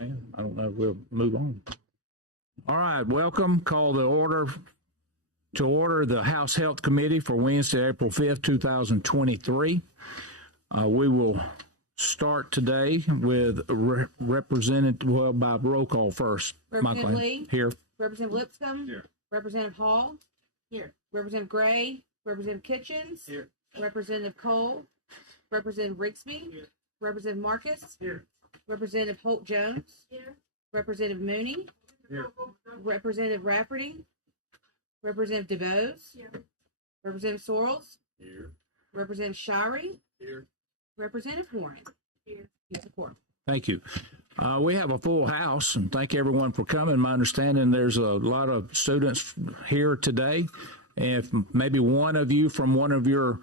I don't know. We'll move on. All right, welcome. Call the order to order the House Health Committee for Wednesday, April 5th, 2023. We will start today with Representative, well, by roll call first. Representative Lee. Here. Representative Lipscomb. Here. Representative Hall. Here. Representative Gray. Representative Kitchens. Here. Representative Cole. Representative Rigsby. Here. Representative Marcus. Here. Representative Holt Jones. Here. Representative Mooney. Here. Representative Rafferty. Representative DeBose. Here. Representative Sorrells. Here. Representative Shirey. Here. Representative Warren. Here. He's a quorum. Thank you. We have a full house, and thank everyone for coming. My understanding there's a lot of students here today. If maybe one of you from one of your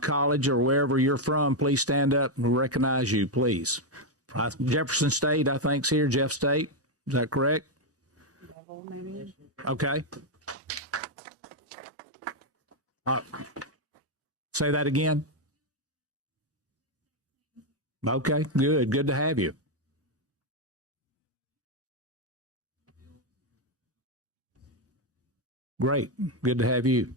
college or wherever you're from, please stand up and recognize you, please. Jefferson State, I think, is here. Jeff State, is that correct? Okay. Say that again. Okay, good. Good to have you. Great. Good to have you.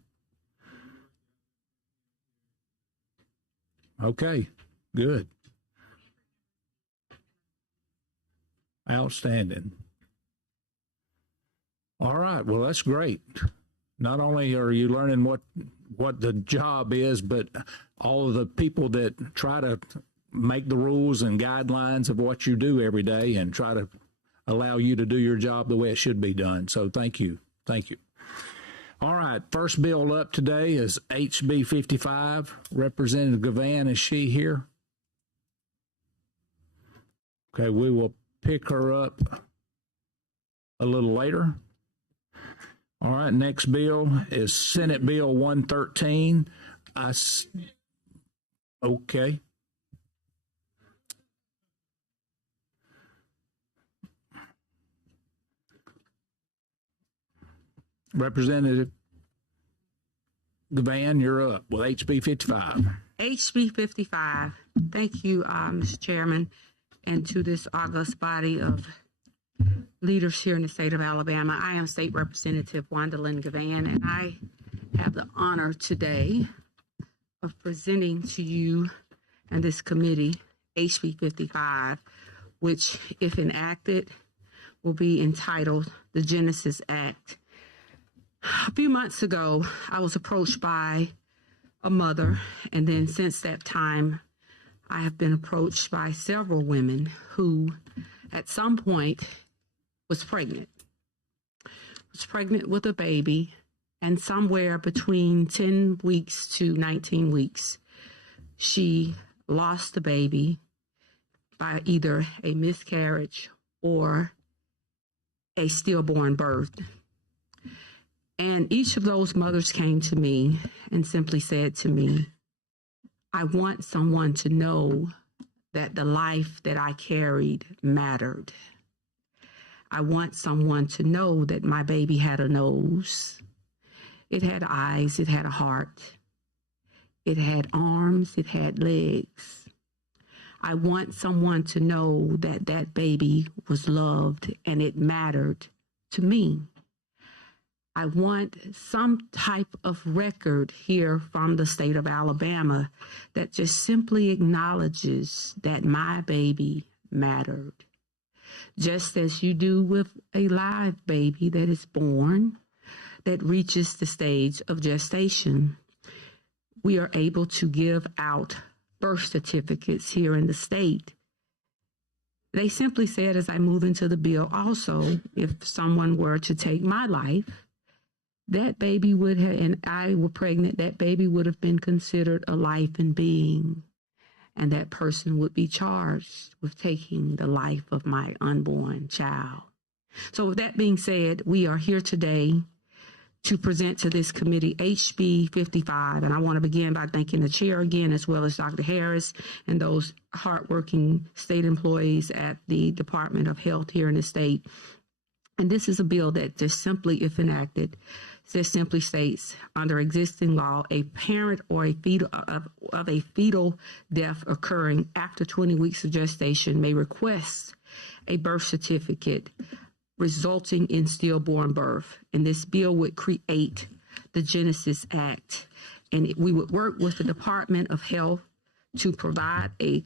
Okay, good. Outstanding. All right, well, that's great. Not only are you learning what the job is, but all of the people that try to make the rules and guidelines of what you do every day and try to allow you to do your job the way it should be done. So thank you. Thank you. All right, first bill up today is HB 55. Representative Gavan, is she here? Okay, we will pick her up a little later. All right, next bill is Senate Bill 113. Okay. Representative Gavan, you're up with HB 55. HB 55. Thank you, Mr. Chairman, and to this august body of leaders here in the state of Alabama. I am State Representative Wanda Lynn Gavan, and I have the honor today of presenting to you and this committee HB 55, which, if enacted, will be entitled the Genesis Act. A few months ago, I was approached by a mother, and then since that time, I have been approached by several women who, at some point, was pregnant with a baby, and somewhere between 10 weeks to 19 weeks, she lost the baby by either a miscarriage or a stillborn birth. And each of those mothers came to me and simply said to me, I want someone to know that the life that I carried mattered. I want someone to know that my baby had a nose. It had eyes, it had a heart. It had arms, it had legs. I want someone to know that that baby was loved and it mattered to me. I want some type of record here from the state of Alabama that just simply acknowledges that my baby mattered. Just as you do with a live baby that is born, that reaches the stage of gestation. We are able to give out birth certificates here in the state. They simply said, as I move into the bill also, if someone were to take my life, that baby would have, and I were pregnant, that baby would have been considered a life and being, and that person would be charged with taking the life of my unborn child. So with that being said, we are here today to present to this committee HB 55. And I want to begin by thanking the chair again, as well as Dr. Harris and those hardworking state employees at the Department of Health here in the state. And this is a bill that just simply, if enacted, just simply states, under existing law, a parent or a fetal of a fetal death occurring after 20 weeks of gestation may request a birth certificate resulting in stillborn birth. And this bill would create the Genesis Act. And we would work with the Department of Health to provide a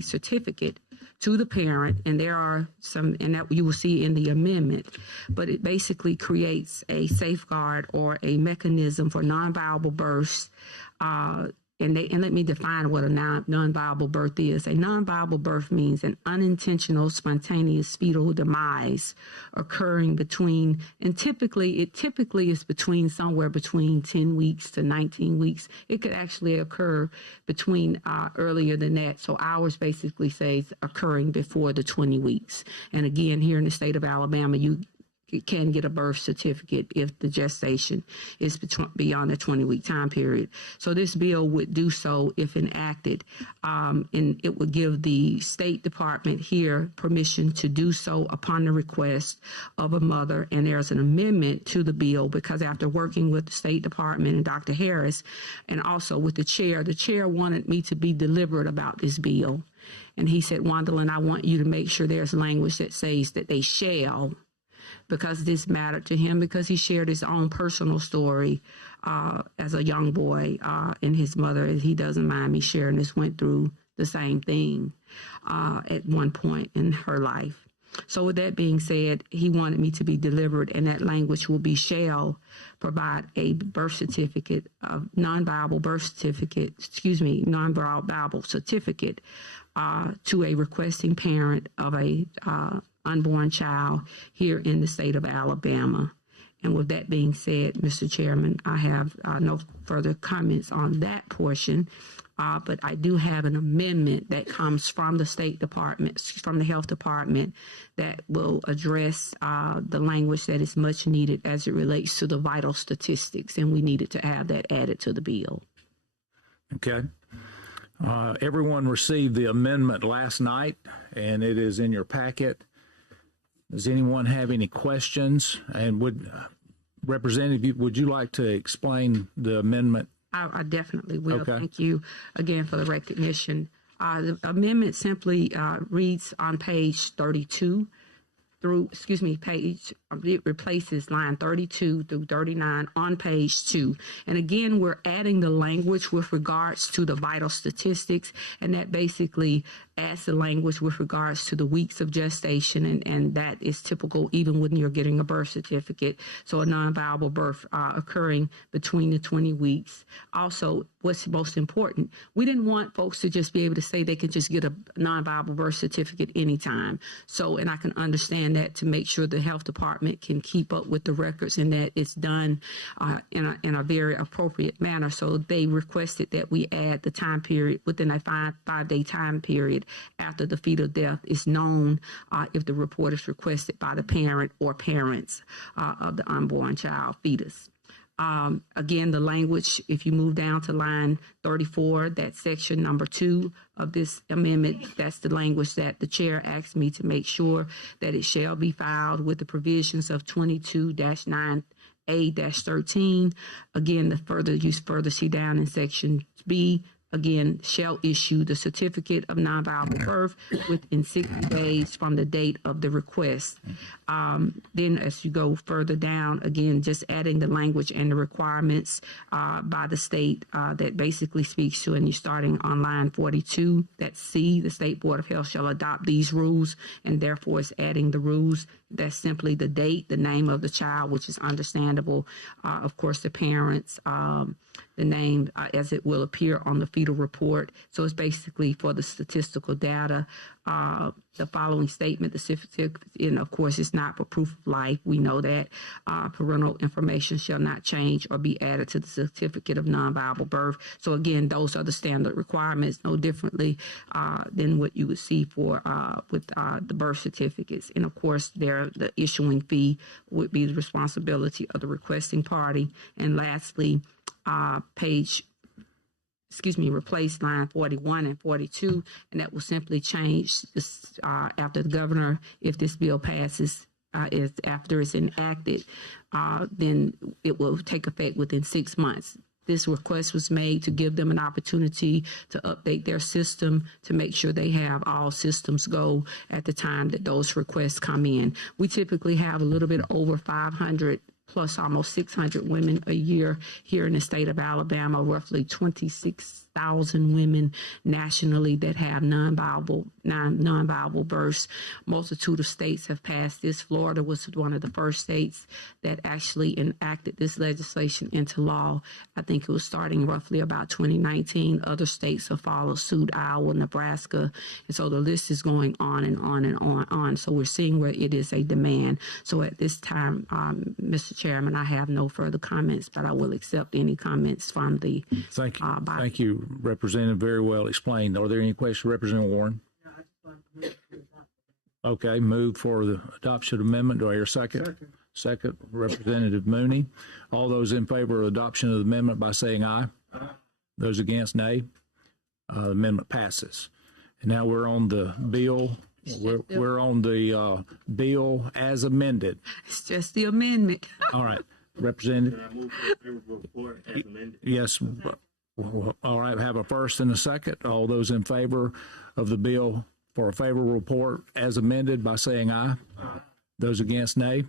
certificate to the parent. And there are some, and that you will see in the amendment, but it basically creates a safeguard or a mechanism for non-viable births. And let me define what a non-viable birth is. A non-viable birth means an unintentional, spontaneous fetal demise occurring between, and typically is between somewhere between 10 weeks to 19 weeks. It could actually occur between earlier than that. So ours basically says occurring before the 20 weeks. And again, here in the state of Alabama, you can get a birth certificate if the gestation is beyond the 20-week time period. So this bill would do so if enacted, and it would give the State Department here permission to do so upon the request of a mother. And there's an amendment to the bill because after working with the State Department and Dr. Harris, and also with the chair wanted me to be deliberate about this bill. And he said, Wandalyn, I want you to make sure there's language that says that they shall, because this mattered to him, because he shared his own personal story as a young boy, and his mother, he doesn't mind me sharing this, went through the same thing at one point in her life. So with that being said, he wanted me to be deliberate, and that language will be shall provide a birth certificate, non-viable certificate to a requesting parent of a unborn child here in the state of Alabama. And with that being said, Mr. Chairman, I have no further comments on that portion, but I do have an amendment that comes from the State Department, from the Health Department, that will address the language that is much needed as it relates to the vital statistics, and we needed to have that added to the bill. Okay. Everyone received the amendment last night, and it is in your packet. Does anyone have any questions? And Representative, would you like to explain the amendment? I definitely will. Okay. Thank you again for the recognition. The amendment simply reads on page 32 it replaces line 32 through 39 on page 2. And again, we're adding the language with regards to the vital statistics, and that basically adds the language with regards to the weeks of gestation, and that is typical even when you're getting a birth certificate. So a non-viable birth occurring between the 20 weeks. Also, what's most important, we didn't want folks to just be able to say they could just get a non-viable birth certificate anytime. So, and I can understand that, to make sure the health department can keep up with the records and that it's done in a very appropriate manner. So they requested that we add the time period within a five-day time period after the fetal death is known, if the report is requested by the parent or parents of the unborn child fetus. Again, the language, if you move down to line 34, that's section number 2 of this amendment, that's the language that the chair asked me to make sure that it shall be filed with the provisions of 22-9A-13. Again, you further see down in section B, again, shall issue the certificate of non-viable birth within 60 days from the date of the request. Then as you go further down, again, just adding the language and the requirements by the state that basically speaks to, and you're starting on line 42, that's C, the State Board of Health shall adopt these rules, and therefore it's adding the rules. That's simply the date, the name of the child, which is understandable. Of course, the parents, the name as it will appear on the fetal fetal report. So it's basically for the statistical data. The following statement, the certificate, and of course, it's not for proof of life. We know that parental information shall not change or be added to the certificate of non-viable birth. So again, those are the standard requirements, no differently than what you would see for with the birth certificates. And of course, the issuing fee would be the responsibility of the requesting party. And lastly, replace line 41 and 42, and that will simply change this, after the governor, if this bill passes, after it's enacted, then it will take effect within 6 months. This request was made to give them an opportunity to update their system to make sure they have all systems go at the time that those requests come in. We typically have a little bit over 500 plus almost 600 women a year here in the state of Alabama, roughly 26,000 women nationally that have non-viable births. Multitude of states have passed this. Florida was one of the first states that actually enacted this legislation into law. I think it was starting roughly about 2019. Other states have followed suit, Iowa, Nebraska. And so the list is going on and on and on. So we're seeing where it is a demand. So at this time, Mr. Chairman, I have no further comments, but I will accept any comments from the Thank you. body. Thank you, Representative. Very well explained. Are there any questions, Representative Warren? Okay, move for the adoption amendment. Do I hear a second? Second, Representative Mooney. All those in favor of adoption of the amendment by saying aye. Aye. Those against, nay. The amendment passes. And now we're on the bill. We're on the bill as amended. It's just the amendment. All right, Representative. Can I move for favorable report as amended? Yes. All right, have a first and a second. All those in favor of the bill for a favorable report as amended by saying aye. Aye. Those against, nay.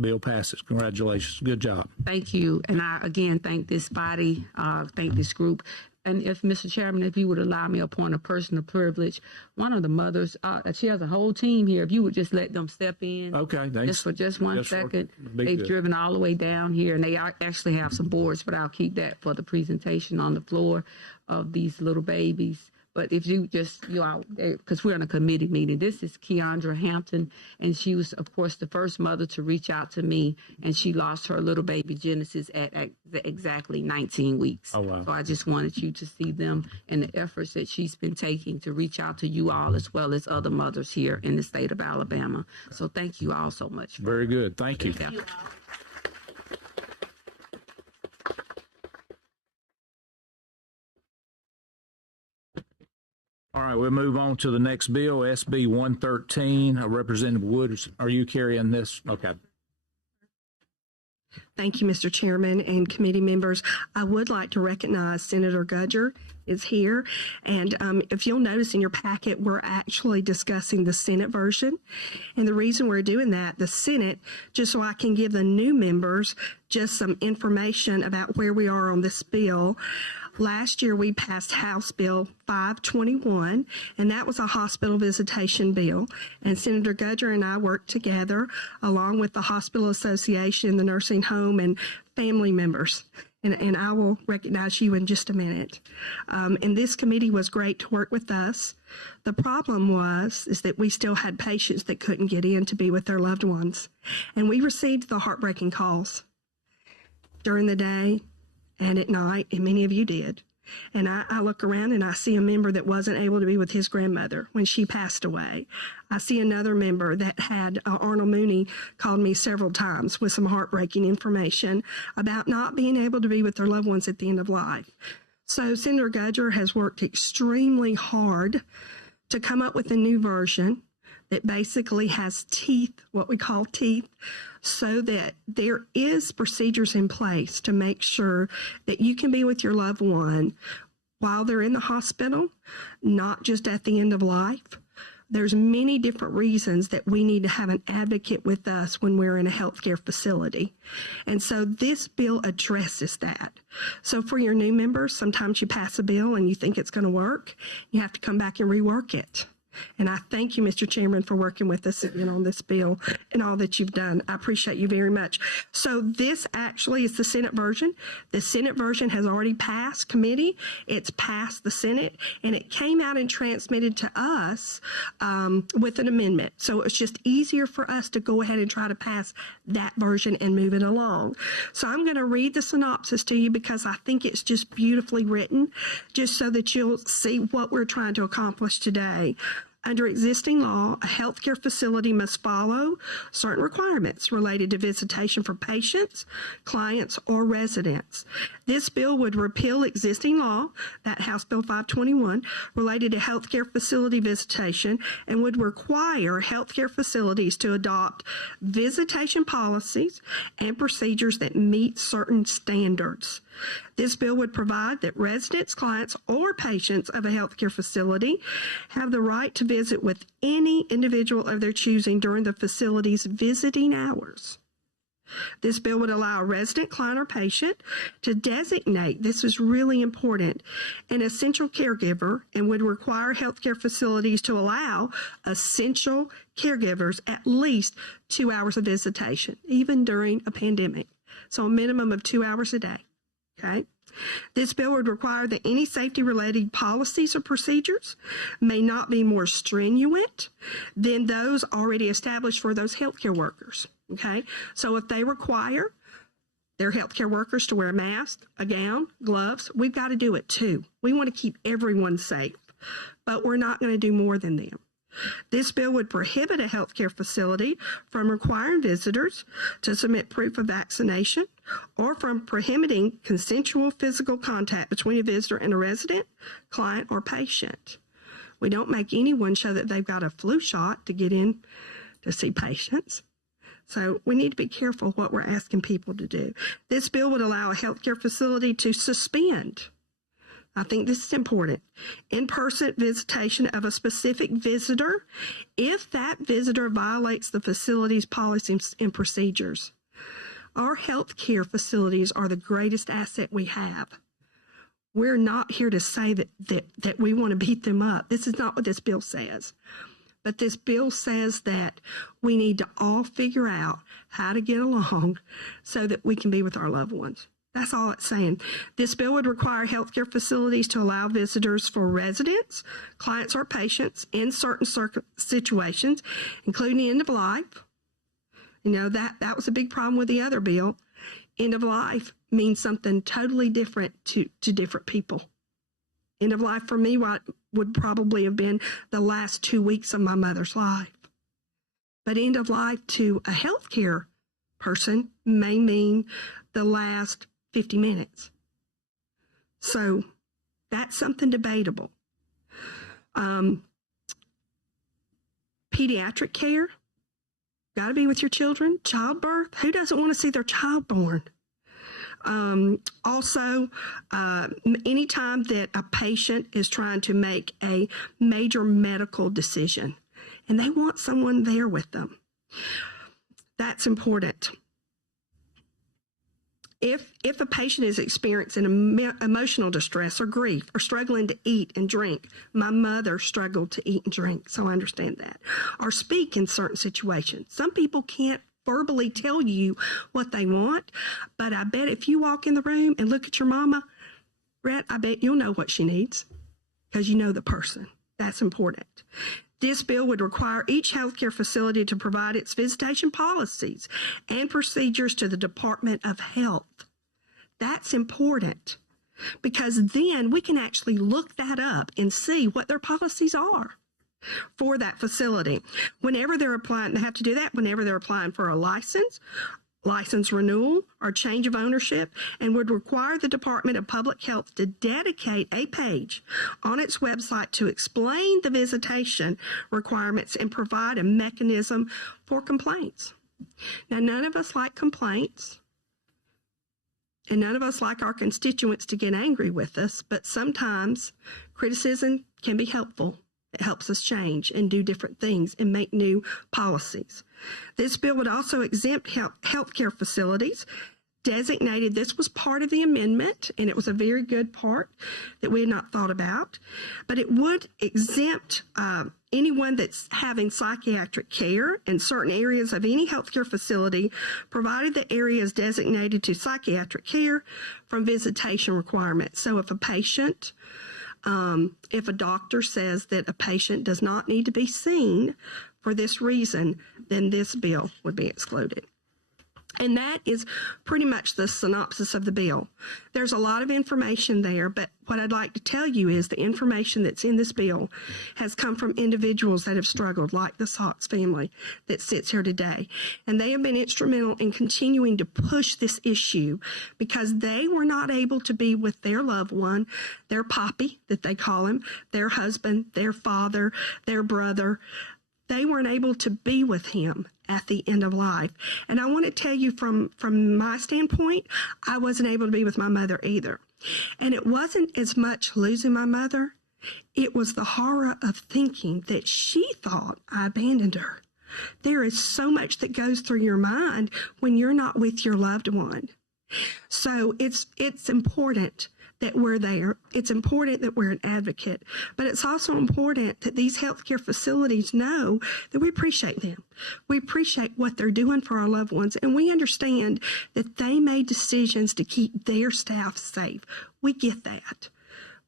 Bill passes. Congratulations. Good job. Thank you. And I, again, thank this body, thank this group. And if, Mr. Chairman, if you would allow me a point of personal privilege, one of the mothers, she has a whole team here. If you would just let them step in. Okay, thanks. Just for just one second. They've good. driven all the way down here, and they actually have some boards, but I'll keep that for the presentation on the floor of these little babies. But if you just, because we're in a committee meeting, this is Keandra Hampton, and she was, of course, the first mother to reach out to me, and she lost her little baby Genesis at exactly 19 weeks. Oh, wow. So I just wanted you to see them and the efforts that she's been taking to reach out to you all as well as other mothers here in the state of Alabama. So thank you all so much. Very good. Thank you. All right, we'll move on to the next bill, SB 113. Representative Woods, are you carrying this? Okay. Thank you, Mr. Chairman and committee members. I would like to recognize Senator Gudger is here. And if you'll notice in your packet, we're actually discussing the Senate version. And the reason we're doing that, the Senate, just so I can give the new members just some information about where we are on this bill. Last year, we passed House Bill 521, and that was a hospital visitation bill. And Senator Gudger and I worked together along with the Hospital Association, the nursing home, and family members. And I will recognize you in just a minute. And this committee was great to work with us. The problem is that we still had patients that couldn't get in to be with their loved ones. And we received the heartbreaking calls during the day and at night, and many of you did. And I look around and I see a member that wasn't able to be with his grandmother when she passed away. I see another member that had, Arnold Mooney called me several times with some heartbreaking information about not being able to be with their loved ones at the end of life. So Senator Gudger has worked extremely hard to come up with a new version that basically has teeth, what we call teeth, so that there is procedures in place to make sure that you can be with your loved one while they're in the hospital, not just at the end of life. There's many different reasons that we need to have an advocate with us when we're in a healthcare facility. And so this bill addresses that. So for your new members, sometimes you pass a bill and you think it's going to work. You have to come back and rework it. And I thank you, Mr. Chairman, for working with us again on this bill and all that you've done. I appreciate you very much. So this actually is the Senate version. The Senate version has already passed committee. It's passed the Senate, and it came out and transmitted to us with an amendment. So it's just easier for us to go ahead and try to pass that version and move it along. So I'm going to read the synopsis to you because I think it's just beautifully written, just so that you'll see what we're trying to accomplish today. Under existing law, a healthcare facility must follow certain requirements related to visitation for patients, clients, or residents. This bill would repeal existing law, that House Bill 521, related to healthcare facility visitation, and would require healthcare facilities to adopt visitation policies and procedures that meet certain standards. This bill would provide that residents, clients, or patients of a healthcare facility have the right to visit with any individual of their choosing during the facility's visiting hours. This bill would allow a resident, client, or patient to designate, this is really important, an essential caregiver, and would require healthcare facilities to allow essential caregivers at least 2 hours of visitation, even during a pandemic. So a minimum of 2 hours a day. Okay. This bill would require that any safety-related policies or procedures may not be more stringent than those already established for those healthcare workers. Okay. So if they require their healthcare workers to wear a mask, a gown, gloves, we've got to do it too. We want to keep everyone safe, but we're not going to do more than them. This bill would prohibit a healthcare facility from requiring visitors to submit proof of vaccination or from prohibiting consensual physical contact between a visitor and a resident, client, or patient. We don't make anyone show that they've got a flu shot to get in to see patients. So we need to be careful what we're asking people to do. This bill would allow a healthcare facility to suspend, I think this is important, in-person visitation of a specific visitor if that visitor violates the facility's policies and procedures. Our healthcare facilities are the greatest asset we have. We're not here to say that we want to beat them up. This is not what this bill says. But this bill says that we need to all figure out how to get along so that we can be with our loved ones. That's all it's saying. This bill would require healthcare facilities to allow visitors for residents, clients, or patients in certain situations, including the end of life. You know, that was a big problem with the other bill. End of life means something totally different to different people. End of life for me would probably have been the last 2 weeks of my mother's life. But end of life to a healthcare person may mean the last 50 minutes. So that's something debatable. Pediatric care, got to be with your children. Childbirth, who doesn't want to see their child born? Also, anytime that a patient is trying to make a major medical decision and they want someone there with them, that's important. If a patient is experiencing emotional distress or grief or struggling to eat and drink, my mother struggled to eat and drink, so I understand that, or speak in certain situations. Some people can't verbally tell you what they want, but I bet if you walk in the room and look at your mama, Brett, I bet you'll know what she needs because you know the person. That's important. This bill would require each healthcare facility to provide its visitation policies and procedures to the Department of Health. That's important because then we can actually look that up and see what their policies are for that facility. Whenever they're applying, they have to do that whenever they're applying for a license renewal, or change of ownership, and would require the Department of Public Health to dedicate a page on its website to explain the visitation requirements and provide a mechanism for complaints. Now, none of us like complaints, and none of us like our constituents to get angry with us, but sometimes criticism can be helpful. It helps us change and do different things and make new policies. This bill would also exempt healthcare facilities designated, this was part of the amendment, and it was a very good part that we had not thought about, but it would exempt anyone that's having psychiatric care in certain areas of any healthcare facility, provided the area is designated to psychiatric care, from visitation requirements. So if a patient, if a doctor says that a patient does not need to be seen for this reason, then this bill would be excluded. And that is pretty much the synopsis of the bill. There's a lot of information there, but what I'd like to tell you is the information that's in this bill has come from individuals that have struggled, like the Sox family that sits here today. And they have been instrumental in continuing to push this issue because they were not able to be with their loved one, their poppy, that they call him, their husband, their father, their brother. They weren't able to be with him at the end of life. And I want to tell you from my standpoint, I wasn't able to be with my mother either. And it wasn't as much losing my mother. It was the horror of thinking that she thought I abandoned her. There is so much that goes through your mind when you're not with your loved one. So it's important that we're there. It's important that we're an advocate, but it's also important that these healthcare facilities know that we appreciate them. We appreciate what they're doing for our loved ones, and we understand that they made decisions to keep their staff safe. We get that,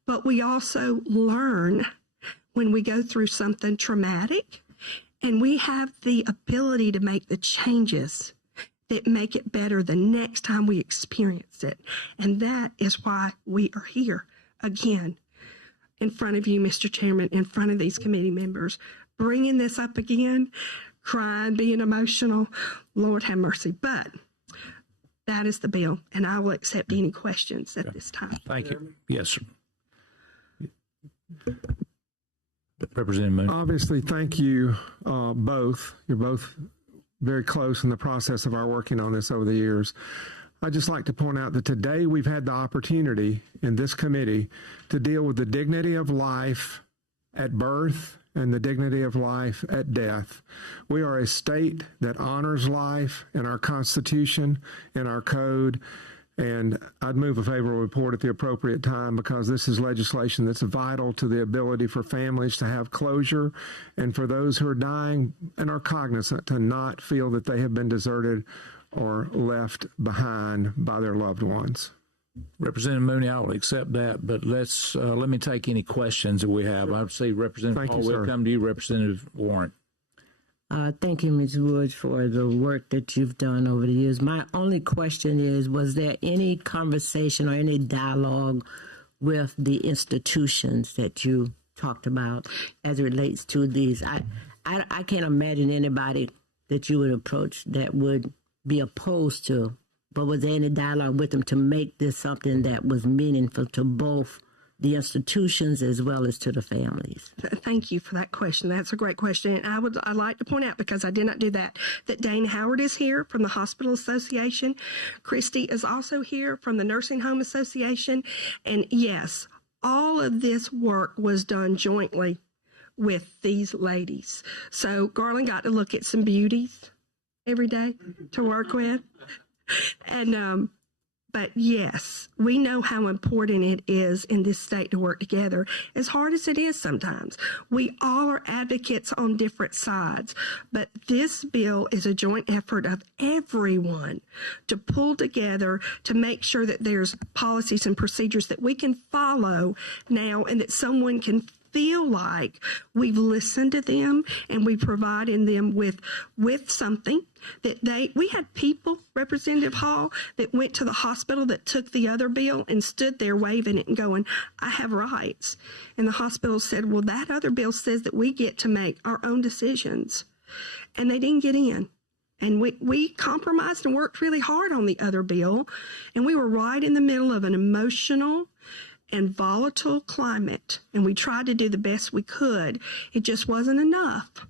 but we also learn when we go through something traumatic, and we have the ability to make the changes that make it better the next time we experience it. And that is why we are here again in front of you, Mr. Chairman, in front of these committee members, bringing this up again, crying, being emotional. Lord have mercy. But that is the bill, and I will accept any questions at this time. Thank you. Yes, sir. Representative Moon. Obviously, thank you both. You're both very close in the process of our working on this over the years. I'd just like to point out that today we've had the opportunity in this committee to deal with the dignity of life at birth and the dignity of life at death. We are a state that honors life in our Constitution, in our code, and I'd move a favorable report at the appropriate time because this is legislation that's vital to the ability for families to have closure and for those who are dying and are cognizant to not feel that they have been deserted or left behind by their loved ones. Representative Mooney, I will accept that, but let me take any questions that we have. I see Representative Hall. We'll come to you, Representative Warren. Thank you, Ms. Woods, for the work that you've done over the years. My only question is, was there any conversation or any dialogue with the institutions that you talked about as it relates to these? I can't imagine anybody that you would approach that would be opposed to, but was there any dialogue with them to make this something that was meaningful to both the institutions as well as to the families? Thank you for that question. That's a great question. And I'd like to point out, because I did not do that Dana Howard is here from the Hospital Association. Christy is also here from the Nursing Home Association. And yes, all of this work was done jointly with these ladies. So Garland got to look at some beauties every day to work with. And, but yes, we know how important it is in this state to work together, as hard as it is sometimes. We all are advocates on different sides, but this bill is a joint effort of everyone to pull together to make sure that there's policies and procedures that we can follow now and that someone can feel like we've listened to them and we provided them with something that we had people, Representative Hall, that went to the hospital that took the other bill and stood there waving it and going, I have rights. And the hospital said, well, that other bill says that we get to make our own decisions. And they didn't get in. And we compromised and worked really hard on the other bill. And we were right in the middle of an emotional and volatile climate, and we tried to do the best we could. It just wasn't enough.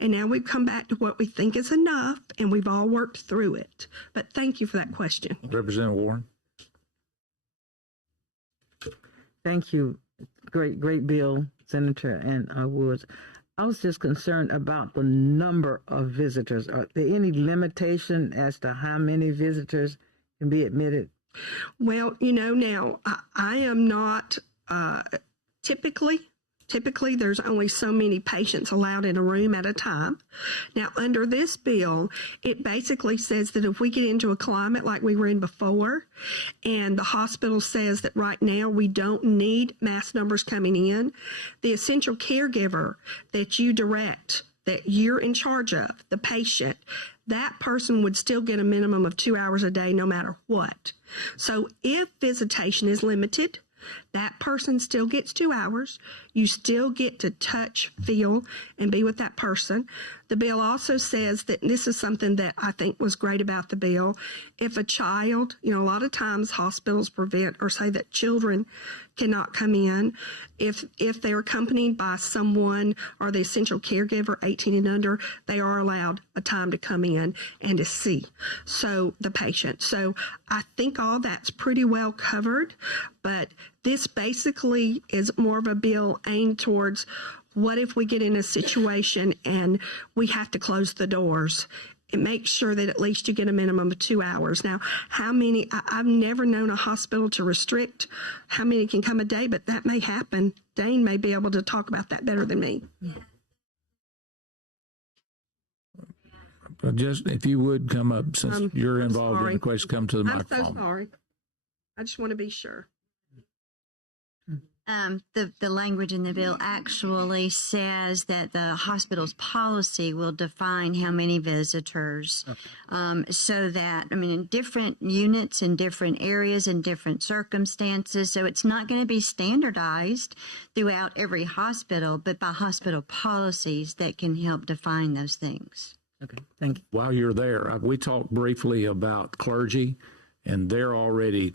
And now we've come back to what we think is enough, and we've all worked through it. But thank you for that question. Representative Warren. Thank you. Great bill, Senator and Woods. I was just concerned about the number of visitors. Are there any limitation as to how many visitors can be admitted? Well, now I am not typically there's only so many patients allowed in a room at a time. Now, under this bill, it basically says that if we get into a climate like we were in before, and the hospital says that right now we don't need mass numbers coming in, the essential caregiver that you direct, that you're in charge of, the patient, that person would still get a minimum of 2 hours a day no matter what. So if visitation is limited, that person still gets 2 hours. You still get to touch, feel, and be with that person. The bill also says that, and this is something that I think was great about the bill, if a child, a lot of times hospitals prevent or say that children cannot come in. If they're accompanied by someone or the essential caregiver 18 and under, they are allowed a time to come in and to see the patient. So I think all that's pretty well covered, but this basically is more of a bill aimed towards what if we get in a situation and we have to close the doors. It makes sure that at least you get a minimum of 2 hours. Now, how many, I've never known a hospital to restrict how many can come a day, but that may happen. Dane may be able to talk about that better than me. But just if you would come up, since you're involved in sorry. the question, come to the I'm microphone. so sorry. I just want to be sure. The language in the bill actually says that the hospital's policy will define how many visitors, so that, in different units in different areas in different circumstances. So it's not going to be standardized throughout every hospital, but by hospital policies that can help define those things. Okay, thank you. While you're there, we talked briefly about clergy, and they're already,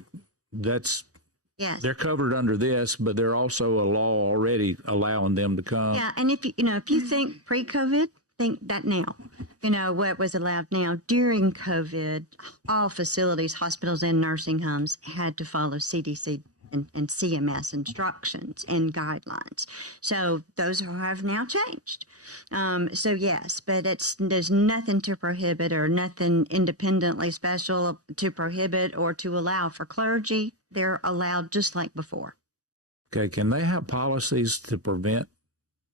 Yes. they're covered under this, but they're also a law already allowing them to come. Yeah, and if you think pre-COVID, think that now. What was allowed now. During COVID, all facilities, hospitals, and nursing homes had to follow CDC and CMS instructions and guidelines. So those have now changed. So yes, but there's nothing to prohibit or nothing independently special to prohibit or to allow for clergy. They're allowed just like before. Okay, can they have policies to prevent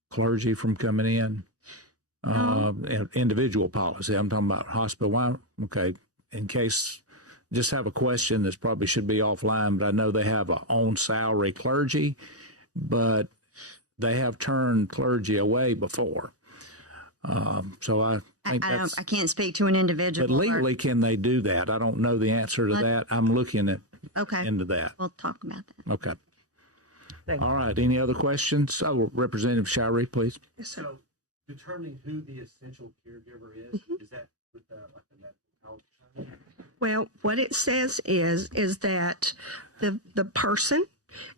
clergy from coming in? Individual policy. I'm talking about hospital. Why? Okay, in case, just have a question that probably should be offline, but I know they have a own salary clergy, but they have turned clergy away before. So I think I can't speak to an individual. But legally, can they do that? I don't know the answer to that. I'm looking into that. We'll talk about that. Okay. Thank you. All right. Any other questions? Oh, Representative Shirey, please. So, determining who the essential caregiver is that with like the medical college side? Well, what it says is that the person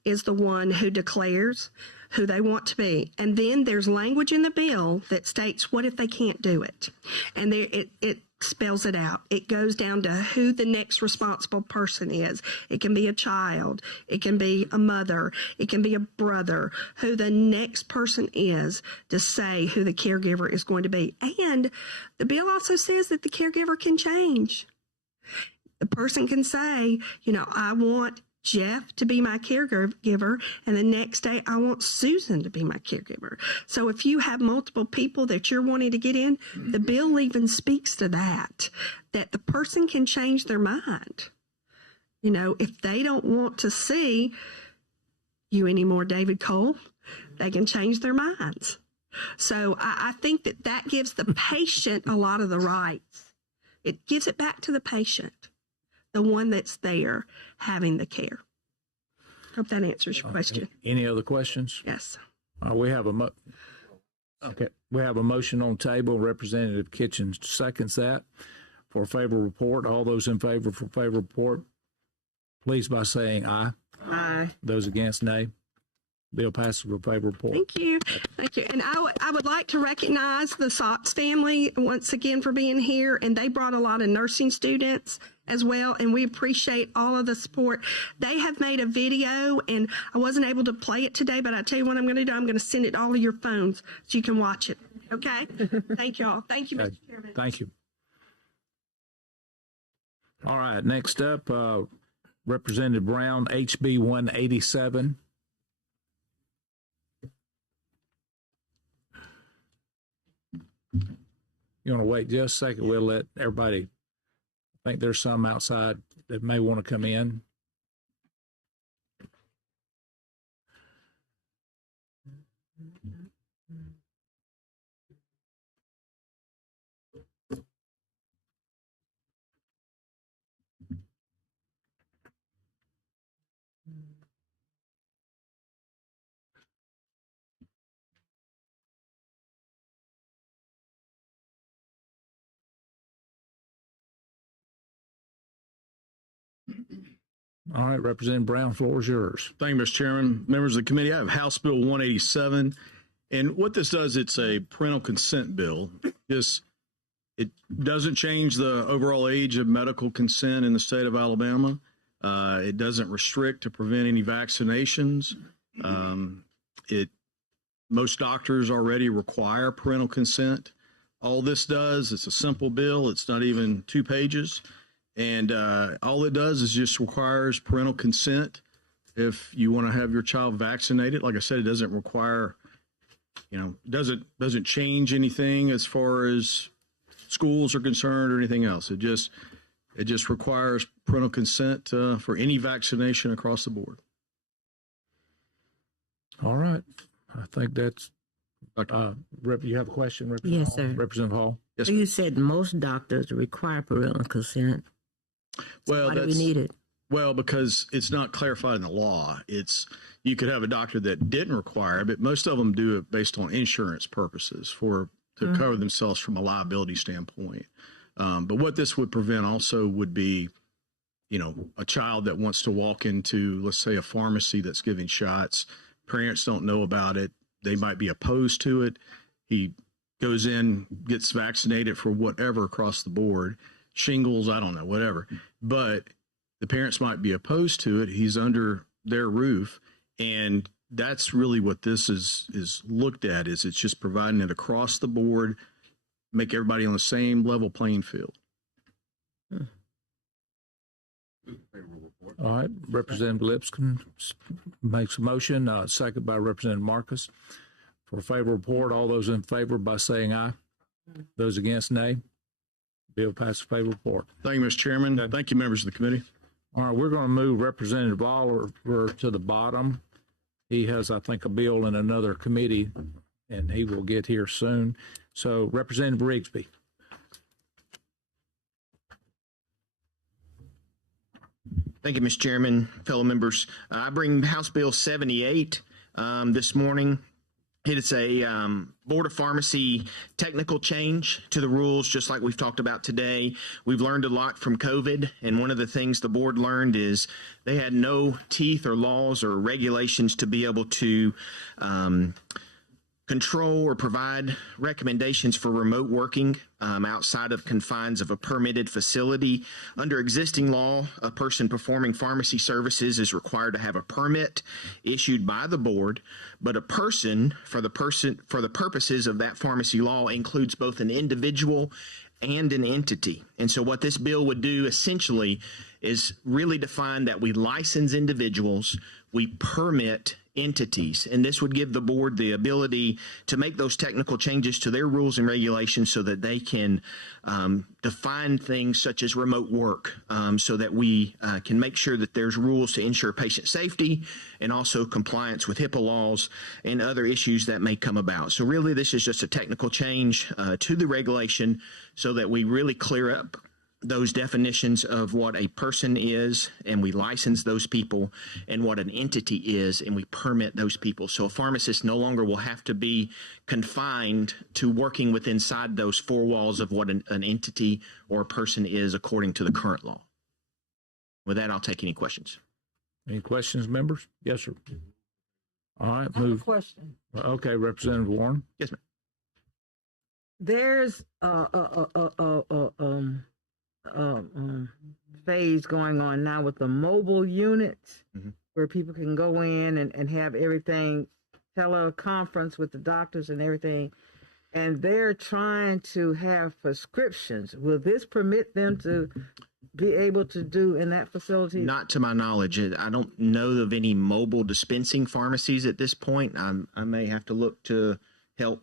is the one who declares who they want to be. And then there's language in the bill that states what if they can't do it. And it spells it out. It goes down to who the next responsible person is. It can be a child. It can be a mother. It can be a brother. Who the next person is to say who the caregiver is going to be. And the bill also says that the caregiver can change. The person can say, I want Jeff to be my caregiver, and the next day I want Susan to be my caregiver. So if you have multiple people that you're wanting to get in, the bill even speaks to that the person can change their mind. If they don't want to see you anymore, David Cole, they can change their minds. So I think that gives the patient a lot of the rights. It gives it back to the patient, the one that's there having the care. Hope that answers your question. Any other questions? Yes. We have a motion on the table. Representative Kitchens seconds that for a favorable report. All those in favor for favorable report, please by saying aye. Aye. Those against, nay. Bill passes for favorable report. Thank you. Thank you. And I would like to recognize the Sox family once again for being here. And they brought a lot of nursing students as well. And we appreciate all of the support. They have made a video, and I wasn't able to play it today, but I tell you what I'm going to do. I'm going to send it to all of your phones so you can watch it. Okay? Thank you all. Thank you, Mr. Chairman. Thank you. All right, next up, Representative Brown, HB 187. You want to wait just a second? We'll let everybody, I think there's some outside that may want to come in. All right, Representative Brown, floor is yours. Thank you, Mr. Chairman. Members of the committee, I have House Bill 187. And what this does, it's a parental consent bill. It doesn't change the overall age of medical consent in the state of Alabama. It doesn't restrict to prevent any vaccinations. Most doctors already require parental consent. All this does, it's a simple bill. It's not even 2 pages. And all it does is just requires parental consent if you want to have your child vaccinated. Like I said, it doesn't require, doesn't change anything as far as schools are concerned or anything else. It just requires parental consent for any vaccination across the board. All right. I think that's, you have a question, Representative Yes, Hall? sir. Representative Hall? Yes, You said most doctors require parental consent. well, Why do we need it? Well, because it's not clarified in the law. You could have a doctor that didn't require it, but most of them do it based on insurance purposes to cover themselves from a liability standpoint. But what this would prevent also would be, a child that wants to walk into, let's say, a pharmacy that's giving shots. Parents don't know about it. They might be opposed to it. He goes in, gets vaccinated for whatever across the board, shingles, I don't know, whatever. But the parents might be opposed to it. He's under their roof. And that's really what this is looked at, is it's just providing it across the board, make everybody on the same level playing field. All right, Representative Lipscomb makes a motion, second by Representative Marcus. For a favorable report, all those in favor by saying aye. Those against, nay. Bill passes favorable report. Thank you, Mr. Chairman. Thank you, members of the committee. All right, we're going to move Representative Oliver to the bottom. He has, I think, a bill in another committee, and he will get here soon. So, Representative Rigsby. Thank you, Mr. Chairman, fellow members. I bring House Bill 78 this morning. It's a Board of Pharmacy technical change to the rules, just like we've talked about today. We've learned a lot from COVID, and one of the things the board learned is they had no teeth or laws or regulations to be able to control or provide recommendations for remote working outside of confines of a permitted facility. Under existing law, a person performing pharmacy services is required to have a permit issued by the board, but a person, for the purposes of that pharmacy law, includes both an individual and an entity. And so what this bill would do essentially is really define that we license individuals, we permit entities, and this would give the board the ability to make those technical changes to their rules and regulations so that they can define things such as remote work, so that we can make sure that there's rules to ensure patient safety and also compliance with HIPAA laws and other issues that may come about. So really this is just a technical change to the regulation so that we really clear up those definitions of what a person is, and we license those people, and what an entity is, and we permit those people. So a pharmacist no longer will have to be confined to working within inside those four walls of what an entity or a person is according to the current law. With that, I'll take any questions. Any questions, members? Yes, sir. All right, I have a move. question. Okay, Representative Warren. Yes, ma'am. There's phase going on now with the mobile units where people can go in and have everything, teleconference with the doctors and everything. And they're trying to have prescriptions. Will this permit them to be able to do in that facility? Not to my knowledge. I don't know of any mobile dispensing pharmacies at this point. I may have to look to help.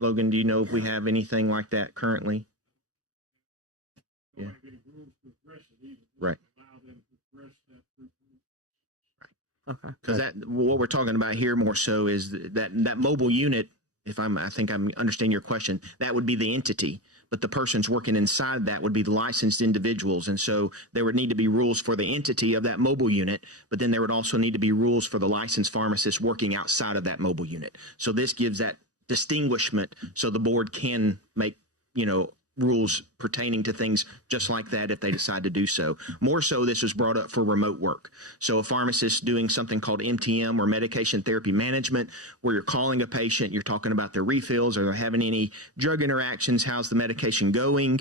Logan, do you know if we have anything like that currently? Yeah. Right. Okay. Because what we're talking about here more so is that mobile unit. I think I'm understanding your question. That would be the entity, but the persons working inside that would be the licensed individuals, and so there would need to be rules for the entity of that mobile unit. But then there would also need to be rules for the licensed pharmacist working outside of that mobile unit. So this gives that distinguishment, so the board can make rules pertaining to things just like that if they decide to do so. More so, this was brought up for remote work. So a pharmacist doing something called MTM, or medication therapy management, where you're calling a patient, you're talking about their refills, or they're having any drug interactions, how's the medication going.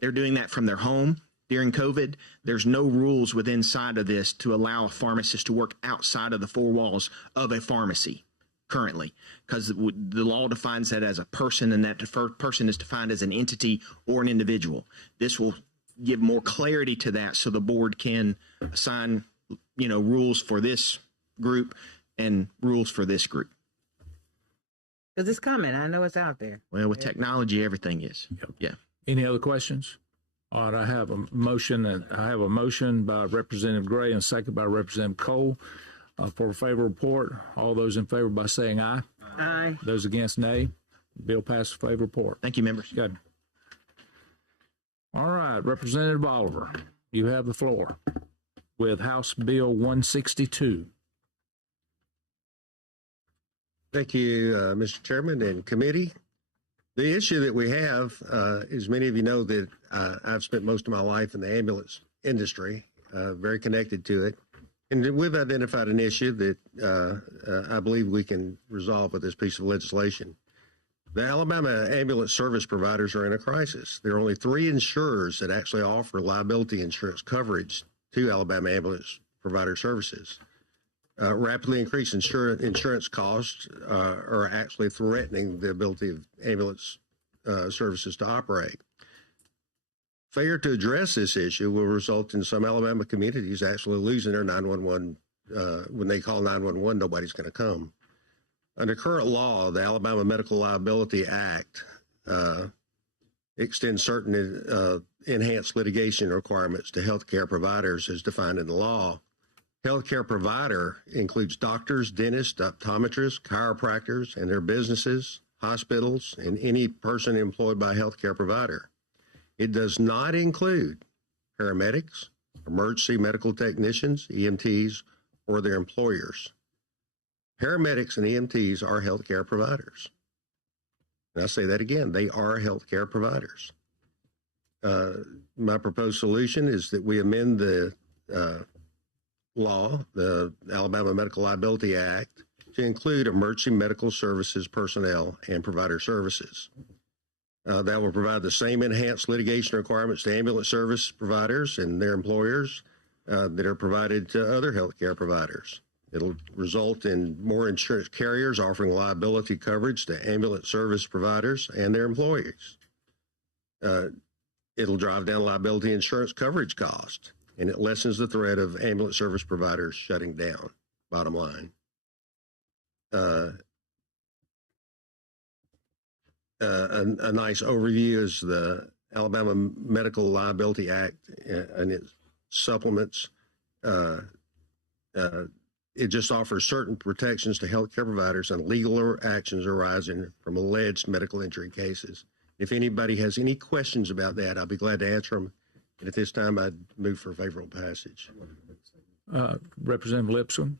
They're doing that from their home during COVID. There's no rules within inside of this to allow a pharmacist to work outside of the four walls of a pharmacy currently, because the law defines that as a person, and that person is defined as an entity or an individual. This will give more clarity to that, so the board can assign, rules for this group and rules for this group. Because it's coming. I know it's out there. Well, with technology, everything is. Yep. Yeah. Any other questions? All right, I have a motion by Representative Gray and a second by Representative Cole for a favorable report. All those in favor by saying aye. Aye. Those against, nay. Bill passes favorable report. Thank you, members. Good. All right, Representative Oliver, you have the floor with House Bill 162. Thank you, Mr. Chairman and committee. The issue that we have, as many of you know, that I've spent most of my life in the ambulance industry, very connected to it. And we've identified an issue that I believe we can resolve with this piece of legislation. The Alabama ambulance service providers are in a crisis. There are only 3 insurers that actually offer liability insurance coverage to Alabama ambulance provider services. Rapidly increased insurance costs are actually threatening the ability of ambulance services to operate. Failure to address this issue will result in some Alabama communities actually losing their 911. When they call 911, nobody's going to come. Under current law, the Alabama Medical Liability Act extends certain enhanced litigation requirements to healthcare providers as defined in the law. Healthcare provider includes doctors, dentists, optometrists, chiropractors, and their businesses, hospitals, and any person employed by a healthcare provider. It does not include paramedics, emergency medical technicians, EMTs, or their employers. Paramedics and EMTs are healthcare providers. And I say that again, they are healthcare providers. My proposed solution is that we amend the law, the Alabama Medical Liability Act, to include emergency medical services personnel and provider services. That will provide the same enhanced litigation requirements to ambulance service providers and their employers that are provided to other healthcare providers. It'll result in more insurance carriers offering liability coverage to ambulance service providers and their employees. It'll drive down liability insurance coverage costs, and it lessens the threat of ambulance service providers shutting down, bottom line. A nice overview is the Alabama Medical Liability Act and its supplements. It just offers certain protections to healthcare providers and legal actions arising from alleged medical injury cases. If anybody has any questions about that, I'll be glad to answer them. And at this time, I'd move for a favorable passage. Representative Lipson.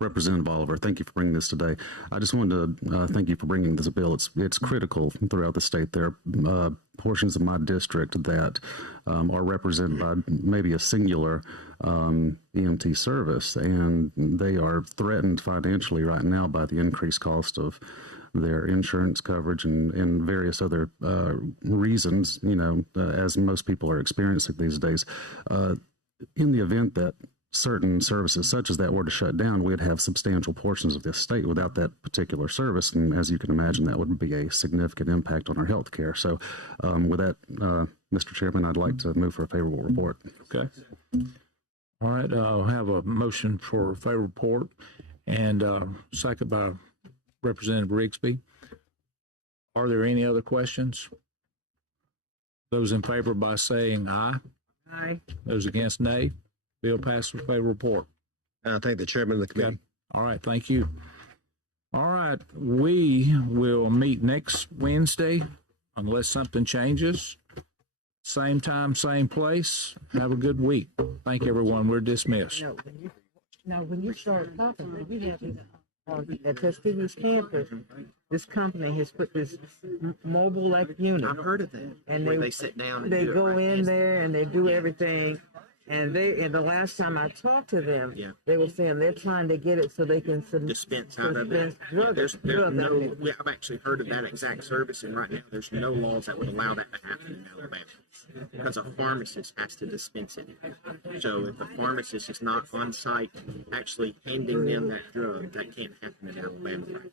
Representative Oliver, thank you for bringing this today. I just wanted to thank you for bringing this bill. It's critical throughout the state. There are portions of my district that are represented by maybe a singular EMT service, and they are threatened financially right now by the increased cost of their insurance coverage and various other reasons, as most people are experiencing these days. In the event that certain services such as that were to shut down, we'd have substantial portions of this state without that particular service. And as you can imagine, that would be a significant impact on our health care. So with that, Mr. Chairman, I'd like to move for a favorable report. Okay. All right, I'll have a motion for a favorable report and second by Representative Rigsby. Are there any other questions? Those in favor by saying aye. Aye. Those against, nay. Bill passes with favorable report. I thank the chairman of the committee. Okay. All right, thank you. All right, we will meet next Wednesday unless something changes. Same time, same place. Have a good week. Thank everyone. We're dismissed. When you start talking, at Tuskegee campus, this company has put this mobile like unit. I've heard of that. And where they sit down and they do it go right in next there and they do everything. And the last time I talked to them, they were saying they're trying to get it so they can dispense out of it. Drugs. There's no. I've actually heard of that exact service, and right now there's no laws that would allow that to happen in Alabama because a pharmacist has to dispense it. So if the pharmacist is not on site actually handing them that drug, that can't happen in Alabama. Right?